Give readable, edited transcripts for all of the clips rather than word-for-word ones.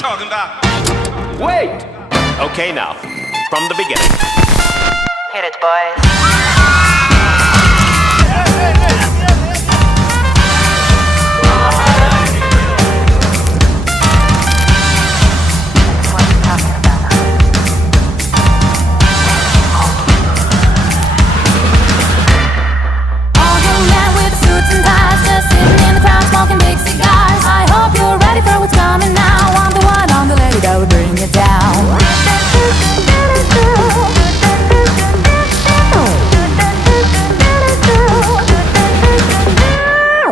talking about. Wait! Okay, now, from the beginning. Hit it, boys. Smoking big cigars. I hope you're ready for what's coming now. I'm the one, I'm the lady that would bring you down.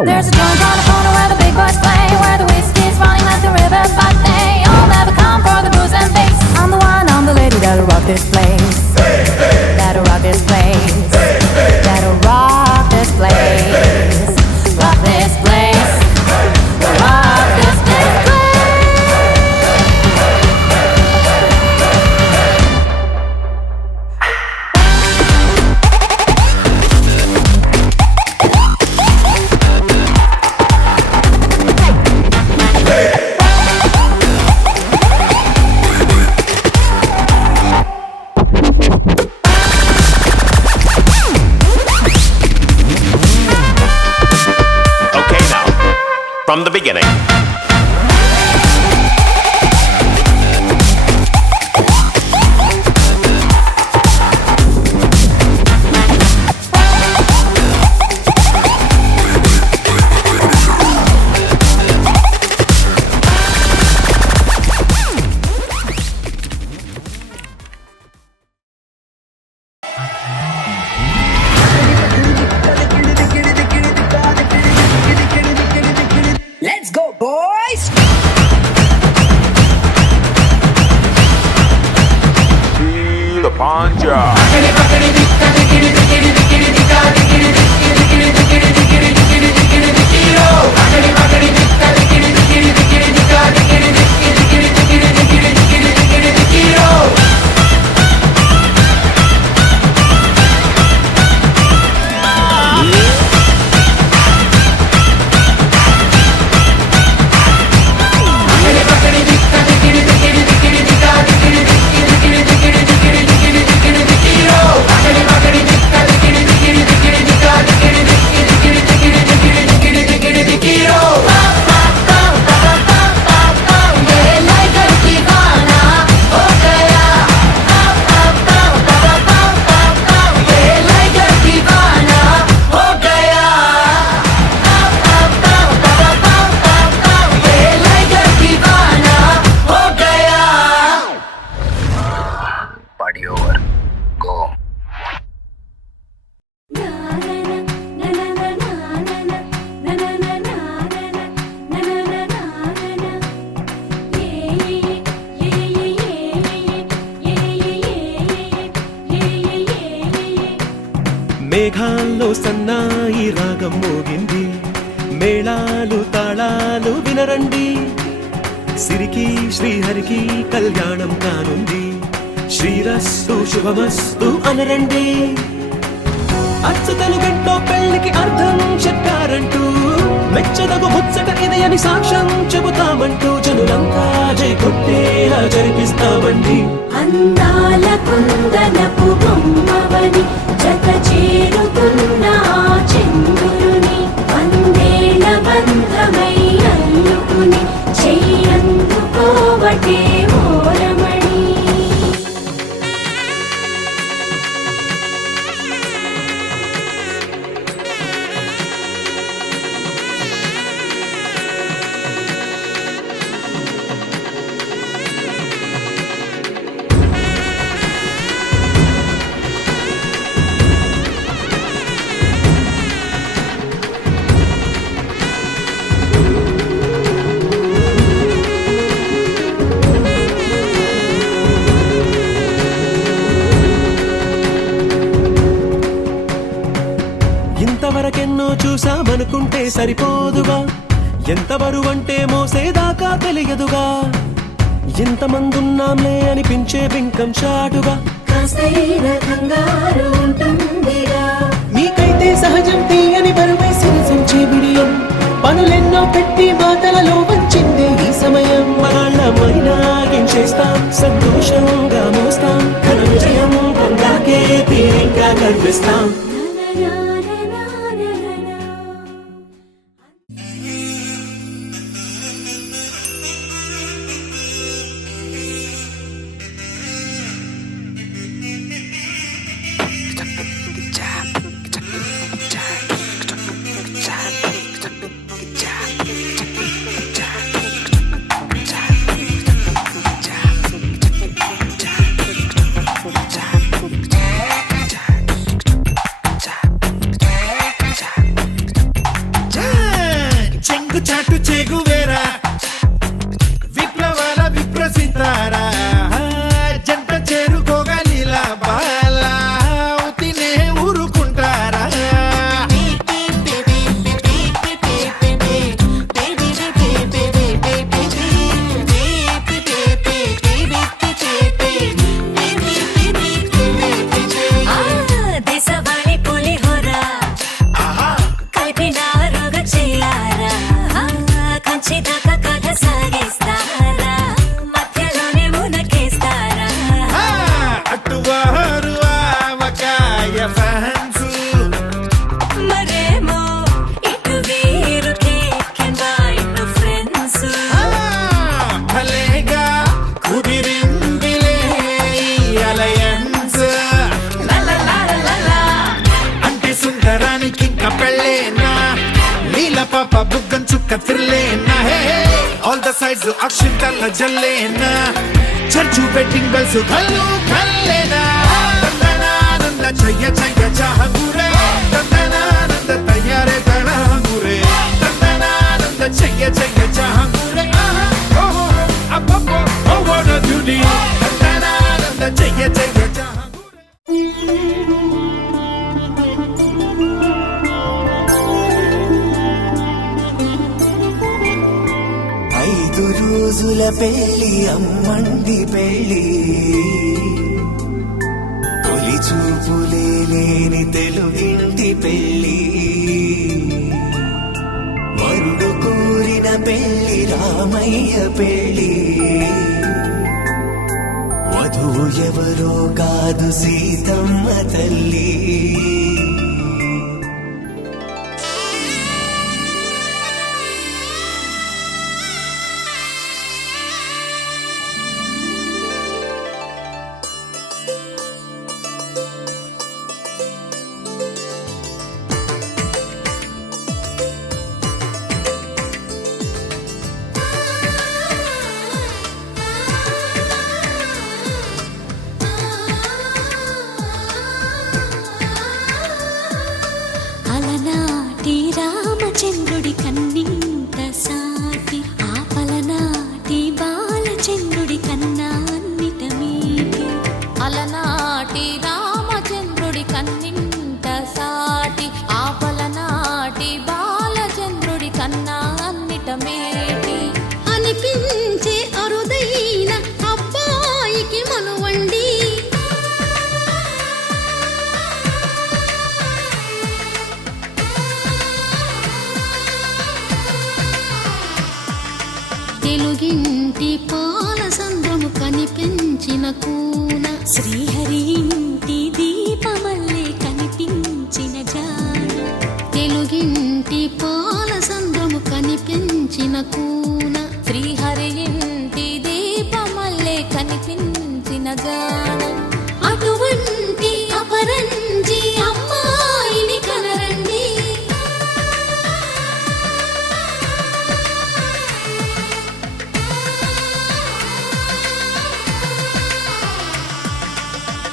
There's a joint on the corner where the big boys play, where the whiskey's running like the river, but they all never come for the booze and bass. I'm the one, I'm the lady that'll rock this place. That'll rock this place. That'll rock this place. Rock this place. Rock this place. Okay, now, from the beginning. Let's go, boys! The panja. Party over. Go. మేఘాల్లో సన్నాయి రాగం మోగింది, మేళాలు తాళాలు వినరండి, సిరికి శ్రీహరికి కళ్యాణం కానుంది, శ్రీరస్తు శుభమస్తు అనరండి. అచ్చతలు గంటో పెళ్లికి అర్థం చెప్పారంటూ, మెచ్చదగు ముచ్చట ఇది అని సాక్ష్యం చెబుతామంటూ, జనులంతా జై కొట్టేలా జరిపిస్తామండి. అందాల కుందనపు బొమ్మవని జత చేరుతున్న చంద్రుని వందేళ్ల బంధమై అల్లుకుని చెయ్యందుకోవటే ఓరమణి. ఇంతవరకెన్నో చూసామనుకుంటే సరిపోదుగా, ఎంత బరువంటే మోసేదాకా తెలియదుగా, ఇంతమందున్నాంలే అనిపించే బింకం చాటుగా, మీకైతే సహజం తీయని బరువై సిరిసించే బిడియం, పనులెన్నో పెట్టి మాటలలో వచ్చిందే ఈ సమయం. వాళ్ళ క్షణమైనా ఏం చేస్తాం, సంతోషంగా మోస్తాం, ఘన విజయం పొందాకే తీరిగ్గా కనిపిస్తాం. చెంగు చాటు చెగువేరా విప్లవాల విప్రసితారా జంట చేరుకోగలిలా బాలా తినే ఊరుకుంటారా. దేశవాళి పులిహోరా కలిపిన రోగ చేయారా కంచి దాకా కథ సాగిస్తారా మధ్యలోనే మునకేస్తారా అట్టువారు ఆవకాయ ఫ్యాన్స్ మరేమో ఇటు వీరు కేకెంబా ఇటు ఫ్రెండ్స్ భలేగా కుదిరిందిలే అలయన్స్. అంటే సుందరానికి ఇంకా పెళ్ళేనా, నీల పాప బుగ్గం చుక్క త్రిల్లేనా, ఆల్ ద సైడ్స్ అక్షింతల్ల జల్లేనా, చర్చు బెట్టింగ్ బెల్స్ కల్లు కల్లేనా. తందనానంద చెయ్య చెయ్య చాహంగురే, తందనానంద తయారే తళహంగురే, తందనానంద చెయ్య చెయ్య చాహంగురే. ఓహో అబ్బబ్బో ఓ వాట్ అ బ్యూటీ, తందనానంద చెయ్య చెయ్య చాహంగురే. ఐదు రోజుల పెళ్లి అమ్మంది పెళ్లి, తొలి చూపులే లేని తెలుగింటి పెళ్లి, వరుడు కోరిన పెళ్లి రామయ్య పెళ్లి, వధువు ఎవరో కాదు సీతమ్మ తల్లి. అలనాటి రామచంద్రుడి కన్నింత సాటి ఆపలనాటి బాలచంద్రుడి కన్నా అన్నిట మీటి. అలనాటి రామచంద్రుడి కన్నింత సాటి ఆపలనాటి బాలచంద్రుడి కన్నా అన్నిట మేటి అనిపించే అరుదైన అబ్బాయికి మనువండి. తెలుగింటి పాల సంద్రము కనిపించిన కూన శ్రీహరి ఇంటి దీపమల్లే కనిపించిన జాన. తెలుగింటి పాల సంద్రము కనిపించిన కూన శ్రీహరి ఇంటి దీపమల్లే కనిపించిన జాన. అటువంటి అపరంజి అమ్మాయిని కనరండి.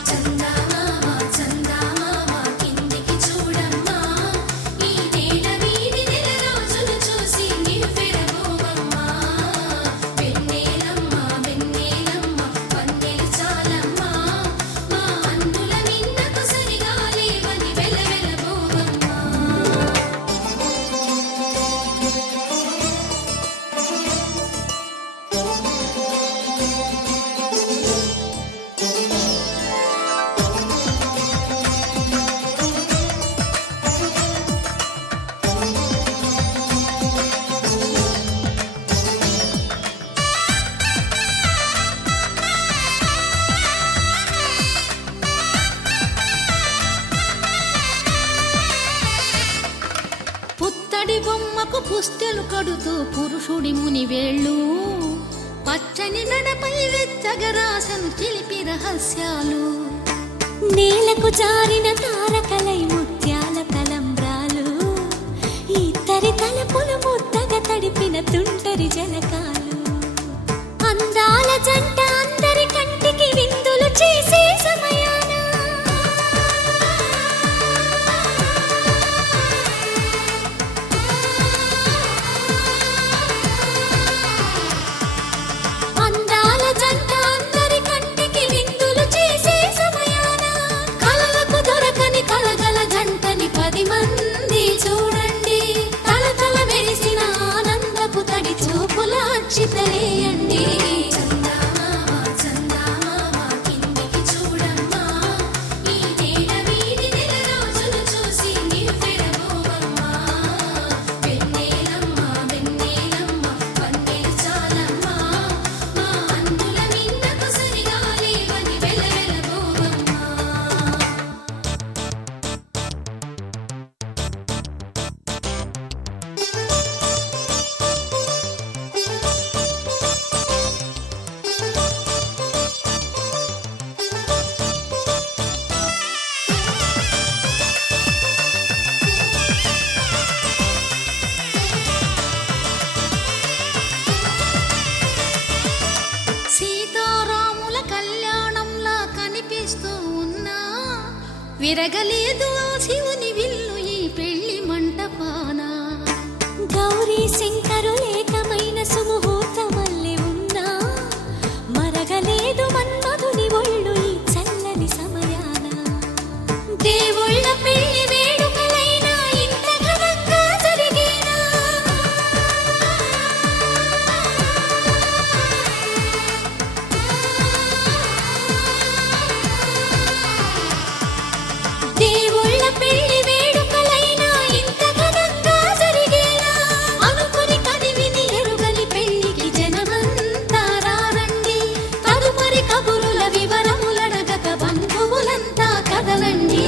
చందమామ చందమామ కిందికి చూడమ్మా, ఈ నేల వీడి నెల రోజులు చూసి నివ్వెరబోవమ్మా. పుస్తెలు కడుతూ పురుషుడి ముని వేళ్ళు పచ్చని నడపై వెచ్చగరాసను చిలిపి రహస్యాలు నేలకు జారిన తారకలై ముత్యాల తలంబ్రాలు ఇద్దరి తలపులు ముద్దగా తడిపిన తుంటరి జలకాలు అందాల జంట అందరి కంటికి విందులు చేసే సమయాన అందాల జంట అందరి కంటికి విందులు చేసే సమయాన కలలకు దొరకని కలగల జంటని 10 మంది చూడండి తల మెరిసిన ఆనందపు తడి చూపుల అచ్చితలేయండి సీతారాముల కళ్యాణంలా కనిపిస్తూ ఉన్నా విరగలేదు ఆ శివుని విల్లు ఈ పెళ్లి మంటపాన గౌరీ శంకరులేకమైన సుముహూర్తమల్లె ఉన్నా మరగలేదు మన్మధుని ఒళ్ళు ఈ చల్లని సమయాన దేవుళ్ళ పెళ్లి వేడుకలైనా ఇంత ఘనంగా జరిగేనా దేవుళ్ళ పెళ్లి వేడుకలైనా ఇంత ఘనంగా జరిగేలా అనుకుని కదివిని ఎరుగని పెళ్లికి జనమంతా రారండి తదుపరి కబురుల వివరములడగక బంధువులంతా కదలండి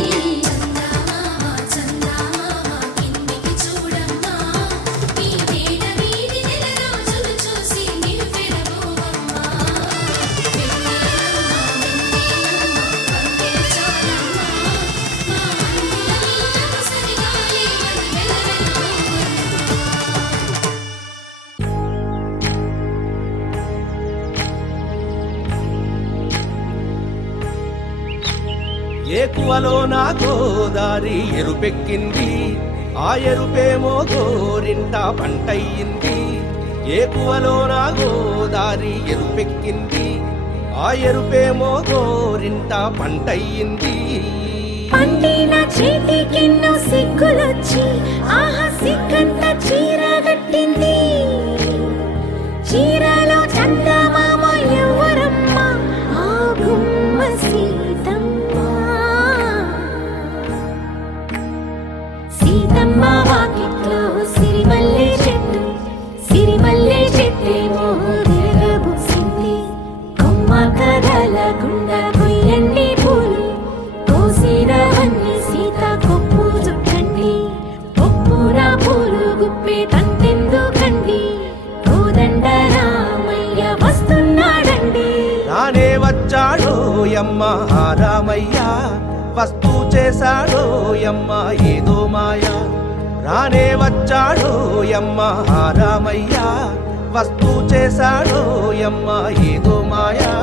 ఏకువలో నా గోదారి ఎరుపెక్కింది ఆ ఎరుపేమో గోరింట పంటయ్యింది ఏకువలో నా గోదారి ఎరుపెక్కింది ఆ ఎరుపేమో గోరింట పంటయ్యింది పండిన చేతికెన్నో సిగ్గులొచ్చి ఆహా సిగ్గంత చీర కట్టింది చీరలో చందమామ ఎవరమ్మ ఆ గుమ్మ సీతమ్మ సీతమ్మ వాకిట్లో సిరిమల్లె చెట్టేమో తిరగబూసింది కొమ్మ కదలకుండా కొయ్యండి పూలు కోసినవన్నీ సీత కొప్పు చుట్టండి కొప్పున పూలు గుప్పే తంతెందుకండి కోదండ రామయ్య వస్తున్నాడండి రానే వచ్చాడో యమ్మ ఆ రామయ్య వస్తూ చేశాడో యమ్మ ఏదో మాయా రానే వచ్చాడో యమ్మ ఆ రామయ్య వస్తూ చేశాడో యమ్మ ఏదో మాయా